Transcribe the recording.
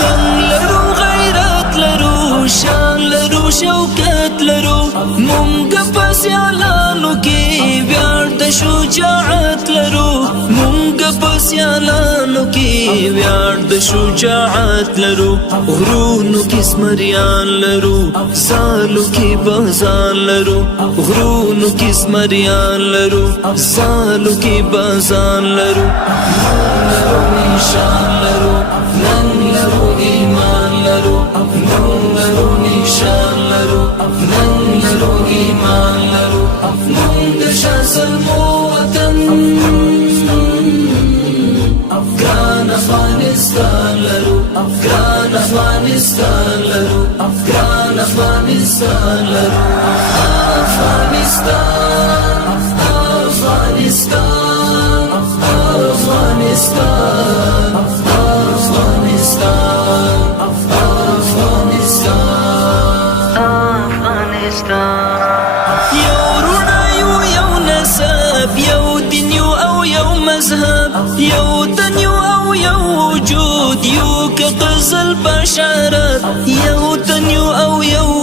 من لرو غیرت لرو شان لرو شوکت لرو مونږ په سیالانو کې ویاړ د شجاعت لرو مونږ په سیالانو کې ویاړ د شجاعت لرو غرونو کې زمریان لرو زالو کې بازان لرو غرونو کې زمریان لرو زالو کې بازان لرو نشان لرو نن لرو ایمان لرو نن لرو نشان لرو نن لرو ایمان لرو نن د شاسل مو وطن افغان افغانستان لرو افغان افغانستان لرو افغان افغانستان لرو افغانستان افغانستان افغانستان افغانستان افغانستان یو رونا یو نسب یو دین او یو مذهب یو تن او یو وجود یو که قزل بشارت یو تن او یو